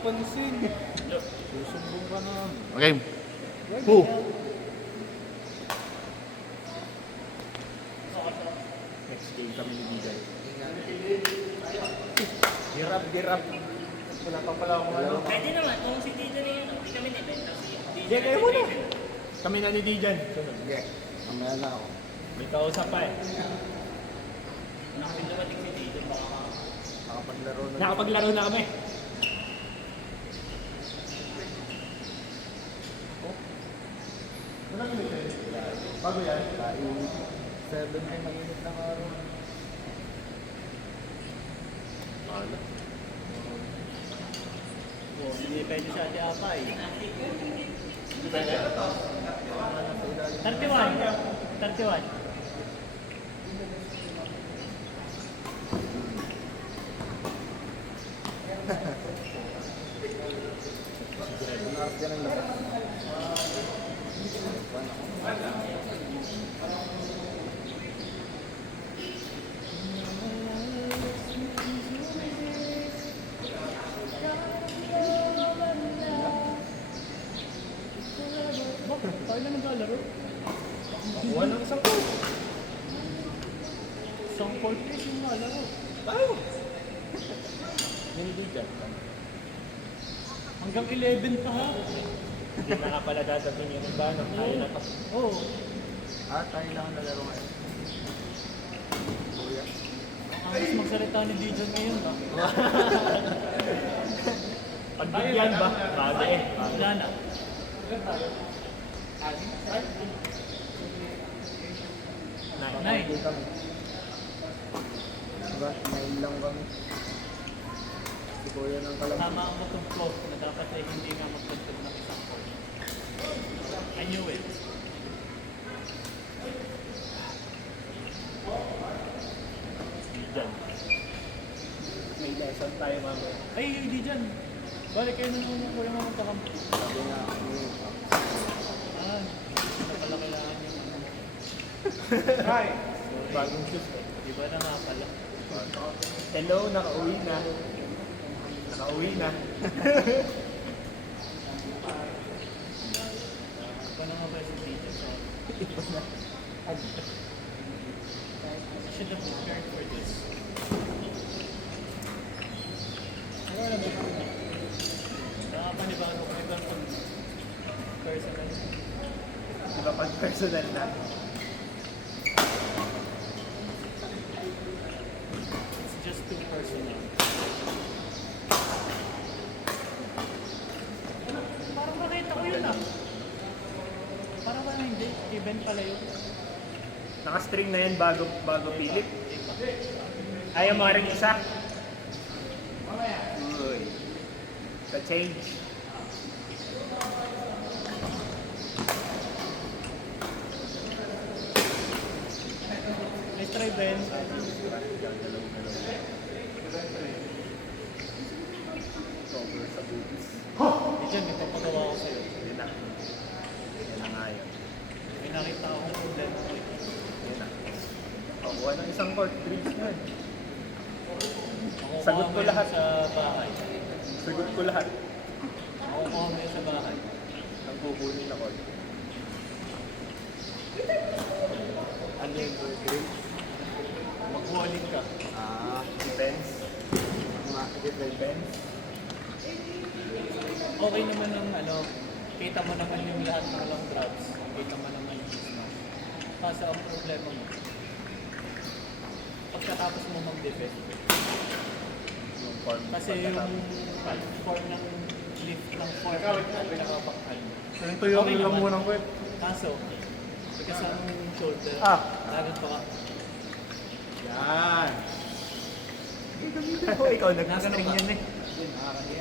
pansin. Susumbong ka na. Okay. Who? Next game kami ni Bigay. Dirap. Wala pa pala akong ano. Pwede naman, kung si Dijan na yun, hindi kami nibenta siya. Hindi, kayo muna. Kami na ni Dijan. Sige. Mamaya na ako. May kausap pa eh. Nakapit dumating si Dijan, baka Nakapaglaro na. Nakapaglaro na kami. Bago yan? 7 ay mainit na araw. oh, hindi pwede siya di apay. 31. Naras yan ang labas. Tayo na naglalaro. Kuha ng isang ko. Isang court case yung nalaro. Tayo. Ni Dijan. Hanggang 11 pa ha. Hindi na nga pala dadating yung iba. Tayo na to. Oo. Tayo lang ang nalaro ngayon. Kuya. Ang mas magsalita ni Dijan ngayon ba? Pagbigyan ba? Bago eh. Wala na. Nine. Hindi kami. Diba? 9 lang kami. Si Kuya ng kalamang. Tama ang motong flow na dapat ay hindi nga magtagtag ng isang court. I knew it. Dijan. May lesson tayo mamaya. Ay, Dijan. Balik kayo nung kuya mo magkakampi. Sabi nga, Ah, hindi na pala kailangan yung ano. Hi. Bagong shoes eh. Iba na nga pala. Hello, nakauwi na. Nakauwi na. Iba na nga ba si Dijan? I should have prepared for this. Nakapanibago ko iba kung personal. Diba pag personal na? It's just too personal. Parang makita ko yun ah. Parang ba hindi? Event pala yun. Naka-string na yan bago Philip. Ayaw mo rin isa? Uy. The change. Let's try Ben. sober sa boobies. Diyan, may papagawa ko sa'yo. Yun na. Yan na nga yun. May nakita akong problema ko. Yun na. Kuha ng isang court. Drinks na. Makukuha Sagot mo ko yun lahat. sa bahay. Sagot ko lahat. Makukuha mo yun sa bahay. Ang kukunin na court. Ano yung drinks? Mag-walling ka. Depends. Mga Depends. Okay naman ang ano, kita mo naman yung lahat ng long drops. Kita mo naman yung smash. Kaso ang problema mo, pagkatapos mo mag-defend, yung form. kasi yung form ng lift ng form at saka backhand. Ito yung Okay naman. lamunang ko eh. Kaso, because ang shoulder, lagat pa ka. Yan. Ikaw nag-string Nagano ka? yan eh.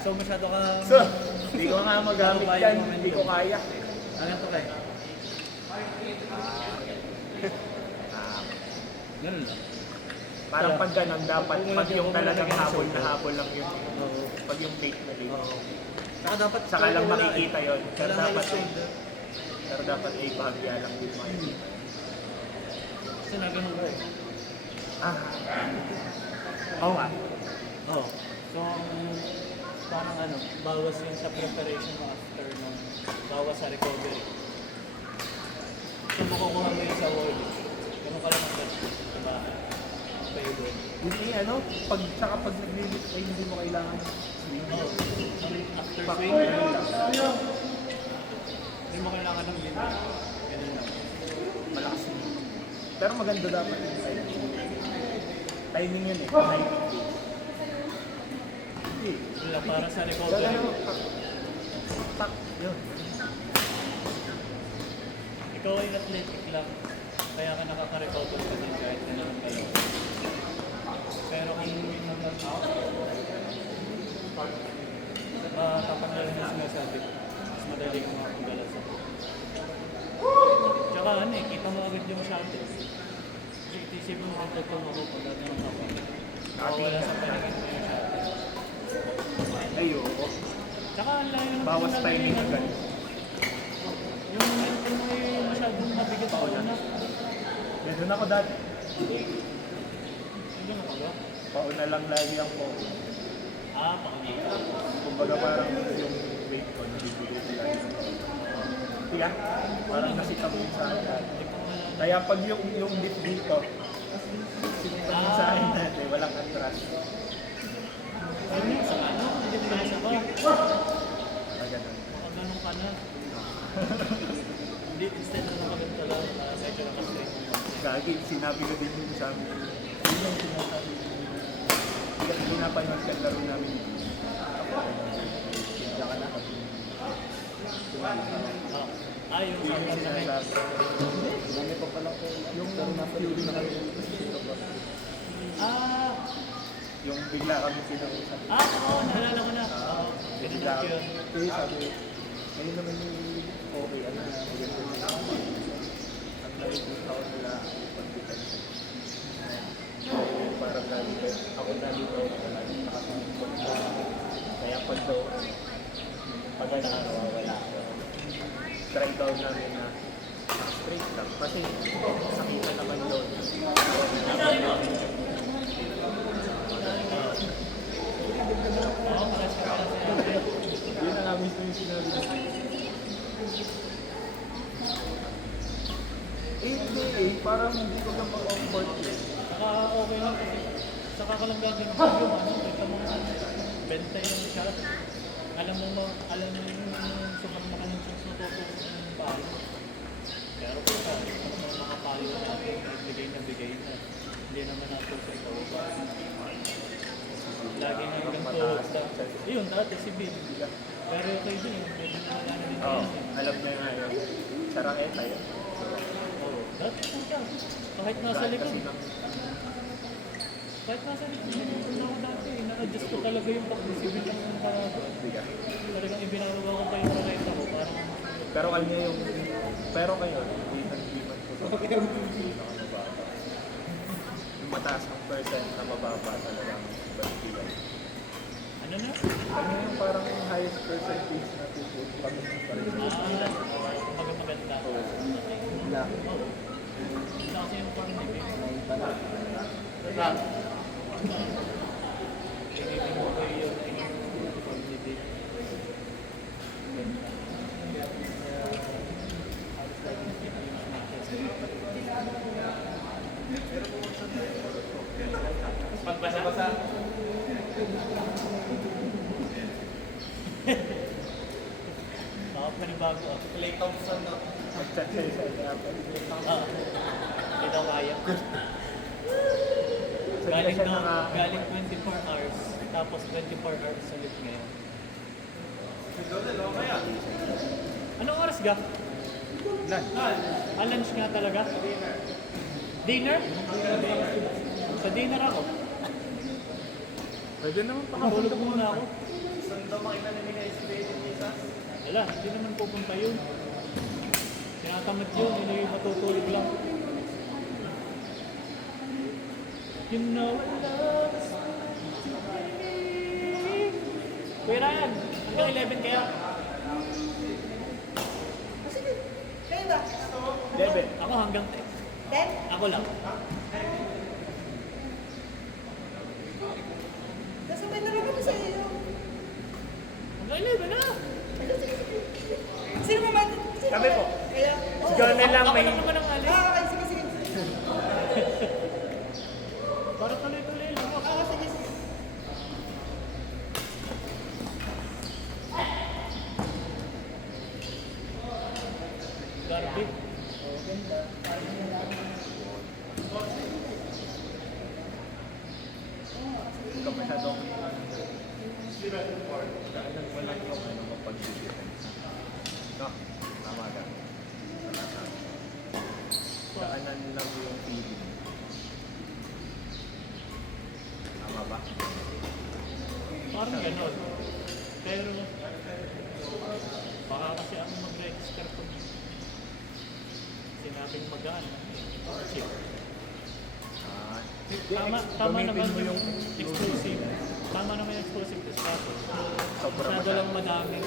So masyado ka... So, hindi ko nga magamit yan. Hindi ko kaya. Ano to kayo? Ganun lang. Parang pag ganun, dapat pag yung talagang habol na habol lang yun. Oo. Pag yung fake na din. Saka dapat... Saka lang makikita yun. Pero Wala dapat shoulder. pero dapat ay bahagya lang din makikita. Kasi nagano ko eh. Oo nga. Oo. So, ang parang ano, bawas yun sa preparation mo after nung bawas sa recovery. Kung makukuha mo yun sa wall, ganun ka lang ang best. Diba? Okay, good. Hindi tsaka pag naglilip ay hindi mo kailangan swing. Oh, after Pag- swing, hindi mo kailangan ng limit. Ganun lang. Malakas yun. Pero maganda dapat yung timing. Timing yun eh, 90 days. Hindi. Wala, para sa recovery. Gagano, tak, yun. Ikaw ay athletic lang, kaya ka nakaka-recover ka din kahit na naman ka lang. Pero kung tatanggalin na sinasabi, mas madali kang makakagala sa tsaka ano eh, kita mo agad yung shot eh. Kasi itisipin mo kung tutong ako pag dati ng kapag. Wala sa paningin mo yung shot. Ay, oo. Tsaka ang layo ng Bawas timing pinagalingan agad. mo. Yung mental mo yung masyadong mabigat ako na. Ganun ako dati. Hindi mo ba? Pauna lang lagi ang phone. Pakamita. Kumbaga parang yung weight ko, nabibigay ko lagi. Tiyak, parang nasikam yun sa akin dati. Kaya pag yung dip dito, sinundan mo sa akin dati, walang atras. Ano yung sa ano? Hindi mo nasa ko. Ah, ganun. Baka ganun ka na. Hindi, instead na nakaganto lang, medyo nakastraight mo. Gagi, sinabi ko din yun sa amin. Yun yung sinasabi ko. Hindi ka pinapanood ka laro namin. Hindi ka na. Yung sa Yung tournament. sinasabi. Dami pa pala ko. Yung fury na kayo. Yung bigla kami sinausap. Oo, naalala ko na. Oo, Bigla pinanood ko yun. Kasi sabi, ngayon naman yung okay, ano na, maganda na. Ang nakikita ko nila, pag-defense. Parang lagi ko, ako nalito, lagi nakasangkot ko. Kaya pag daw, pag nakakawawala ako, try daw namin na straight lang. Kasi sakitan naman doon. Oo, paras ka pala sa yan. Yun na namin yung sinabi ko. Hindi eh, parang hindi ko lang mag-comfort eh. Saka okay lang kasi saka ka lang gagawin yung kita mo benta yung shot. Alam mo yung sobrang makalang chance na tutusin yung palo. Pero kung mga palo natin, bigay na. Hindi naman natin sa ikaw ba. Lagi na hanggang tuhod lang. Yun, dati si Bill. Pero okay din yun, medyo wala na din Oo, tayo. alam na yung ano. Sarang tayo. Oo, dati po siya. Kahit nasa likod. Kasi nang Kahit nasa likod, na ako dati, na-adjust ko talaga yung pag-isipin lang ng parado. bigat. Talagang ibinababa ko pa yung raketa ko, parang Pero kanya yung, pero kayo, hindi nag-iman ko sa mababa. Yung mataas ang percent na mababa talaga ang balikilan. ano na? Ano yung parang highest percentage na tupod pag Maganda. Oo. Black. Oo. Wala kasi yung parang nibig. May pala. Inibig mo ko yun, yung nibig. Pagbasa-basa. Baka panibago ako. Clay Thompson na. mag-chat sa'yo sa app. Hindi daw kaya. Galing na, galing 24 hours. Tapos 24 hours ulit ngayon. Anong oras ga? Lunch. Lunch nga talaga? Dinner? Sa dinner ako. Pwede naman Pakatulog pakatulog muna ako. Saan daw makita na nila yung Jesus? Wala, hindi naman pupunta yun. Tinatamad yun, yun yung matutulog lang. You know I love is Kuya Ryan, hanggang 11 kaya? Sige. Kayo ba? Debe. Ako hanggang 10. 10? Ako lang. Nasabay na rin kami sa iyo. Ganyan lang, Ako may... lang naman ang alis. Okay, sige, sige. Para tuloy-tuloy lang. Sige, sige. Garbi. Hindi ka masyadong... Daanan mo lang yung ano mapag-defense. No, tama ka. Daanan lang yung feeling. Tama ba? Parang ganon. Pero, baka kasi ako mag-register kung sinabing magaan. Chip. Ah, Tama gamitin naman mo yung exclusive. Tama naman yung exclusive test kaso. Sobra Masyado lang madaming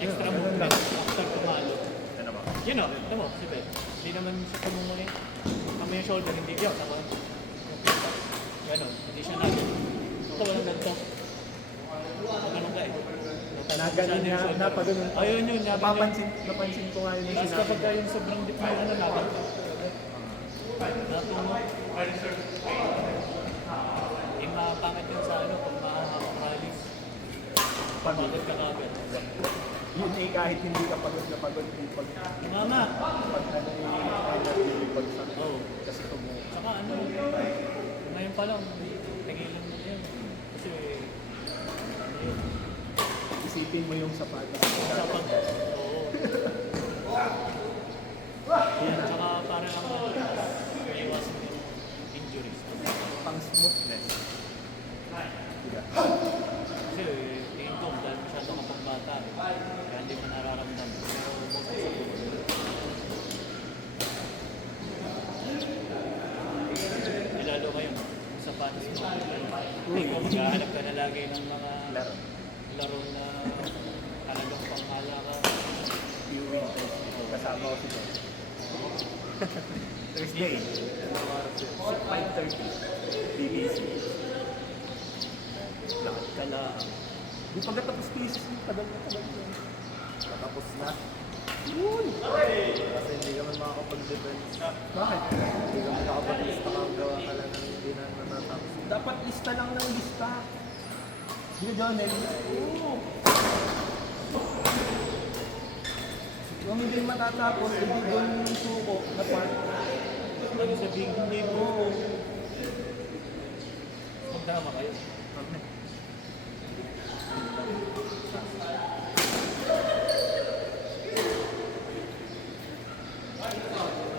extra movement after tumalo. Ano ba? Yun o, ito mo, si Beth. Hindi naman siya tumumunin. Kami yung shoulder, hindi yun. Ako, ganon, hindi siya nag. Ito walang ganito. Ganun ka eh. Naganon Siya nga, yung shoulder. napaganon. Ayun yun, Napansin ko nga yun yung Tapos sinabi. kapag yung sobrang deep na ano natin, natungo. Eh, mapangit yun sa ano, kung mahahang rallies. Pagod ka kagad. Yun eh, kahit hindi ka pagod na pagod, hindi pag Mama! ano yung energy pag sa Oo. kasi tumo. Saka ano, ngayon pa lang, nagilan mo na yun. Kasi, ano yun, Isipin mo yung sapatos. sa pag, oo. Saka para lang maiwasan yung injuries. Pang smoothness. Diba? Kasi tingin ko, dahil masyado kapag bata, kaya hindi mo nararamdaman. Pero mostly sa buhay. Lalo ngayon, sa panis mo, ikaw maghahanap ka na lagi ng mga Laro. laro na talagang panghala ka. Few winters. Kasama ko si John. Thursday. 5:30. BBC. Lakad ka lang. Di pagkatapos thesis, tagal na. Patapos na. Yun! Kasi hindi ka man makakapag-defense. Bakit? Hindi ka man nakapag-lista ka ang gawa ka lang ng hindi na natatapos. Dapat lista lang ng lista. Di ba, John? Oo. Kung hindi matatapos, hindi doon yung suko na part. Ano sabihin, hindi mo. Magdama kayo.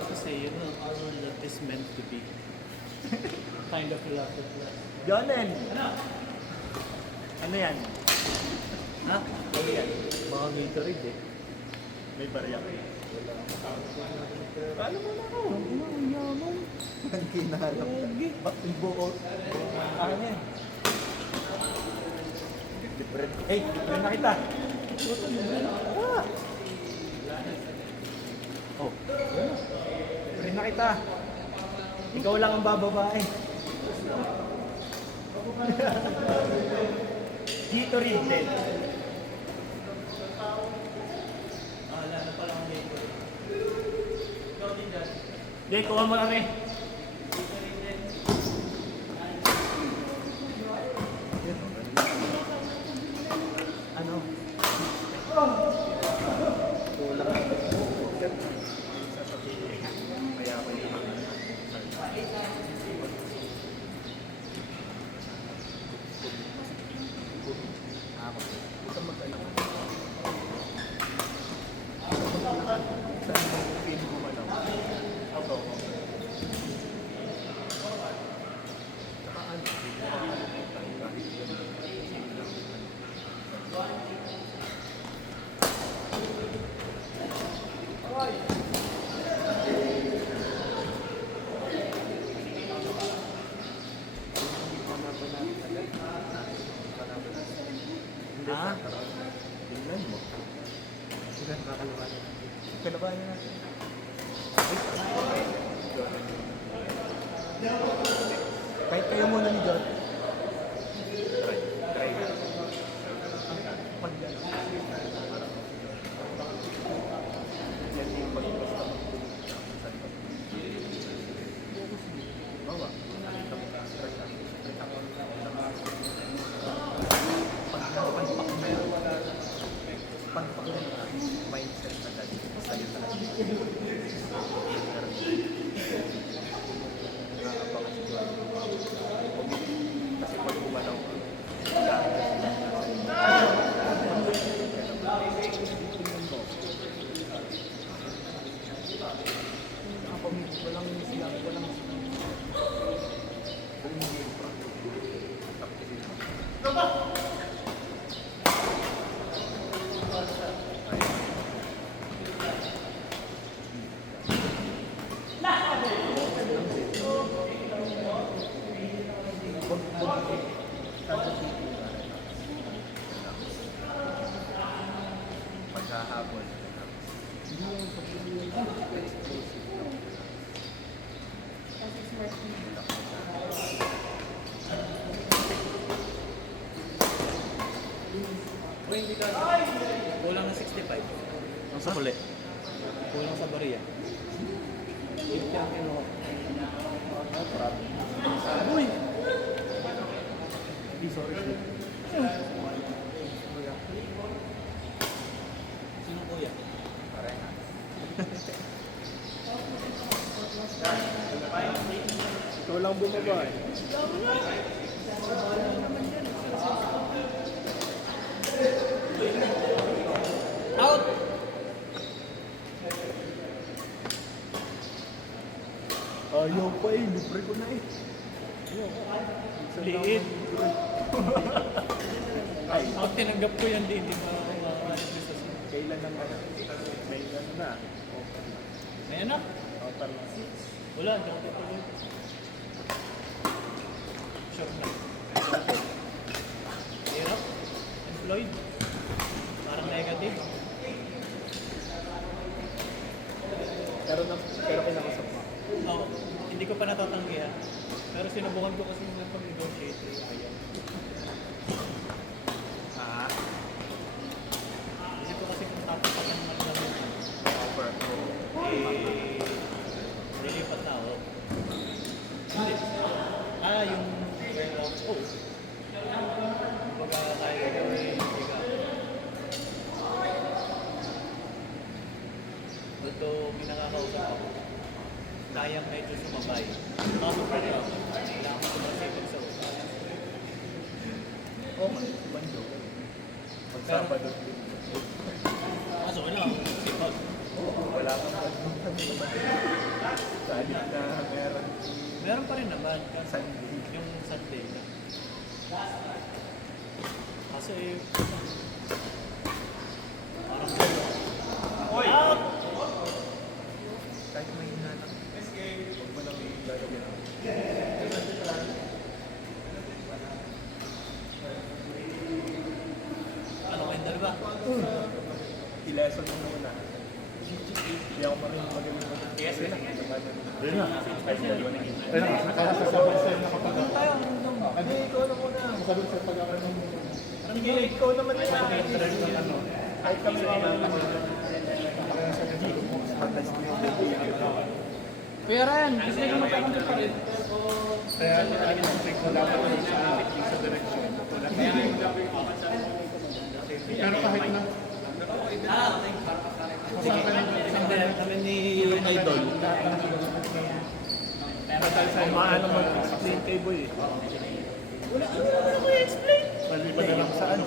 Kasi yun ang all that is meant to be. Kind of philosophy. Jonen! Ano yan? Ha? Ano yan? Mga Gatorade eh. May barya. Alam mo na ako. Ang yaman. Ang kinaharap ka. Ba't yung buo? Ano yan? Different. Hey, different na kita. Ah! Oh. Different na kita. Ikaw lang ang bababae. Dito rin din. Wala na pala ang dito. Jay, kuha mo kami. Ano? Kulang. Sasabihin. Kaya ako yung Ako. Gusto mag-ano? Saan mo feel gumalaw? Ako. Saka ano? Makakalimutan kahit Ha? tingnan mo. Sila nakakalawanan. Kalabayan natin. Kahit kayo muna ni John. Try. Try na. Pag yan. Yan yung pag mindset na dati sa'yo talaga. Nakakabangan siguro. Kasi pag umanaw ka, Walang sila, walang pagkahabol. Kulang ng 65. ang sa huli. Kulang sa bariya. Uy! Sorry. Sino kuya? Ikaw lang bumaba eh. Out! Ayaw pa eh, libre ko na eh. Liit. Ay, Pag tinanggap ko yan, di ba? kailan ang ano? May ano na. May anak? Total na. Wala, hindi ako tutuloy. Sure na. Hirap. Employed. Parang negative. Pero kinakasap mo. Oo. Hindi ko pa natatanggihan. Pero sinubukan ko kasi yung pag-negotiate. Ayaw. Ah, Kasi ko kasi kung tatapakan naman namin. offer ko. Lilipat na ako. Hindi. Yung warehouse. Oh. Kumbaga kaya ko yung biga. Ito, minakakausap ako. Kayang medyo sumabay. Kaso pa rin ako. Kailangan ko sumasipag sa utak. Okay, ibang joke. Pag Sabado. Kaso wala ako. Sipag. Wala kang Salit na meron. Meron pa rin naman. Kaso Sunday. yung Sunday na. Kaso parang out! Kahit may hinanak. Huwag mo lang lalagyan. Ano kayong dalawa? I-lesson mo muna. Hindi ako magaling mag-ibig. Yes, yes. Ayun na. Nakakasasabay sa'yo na kapag Tayo, Hindi, ikaw na muna. Masagot sa pag-aaral mo. Hindi, ikaw naman na yan. Kahit kami naman. Kuya Ryan, gusto nyo magkakampi pa rin? Kaya wala pa rin sa direksyon. Pero kahit na Sige, kami ni Idol. kung maano mag-explain kay Boy eh. Wala ko explain. Maliban na lang sa ano.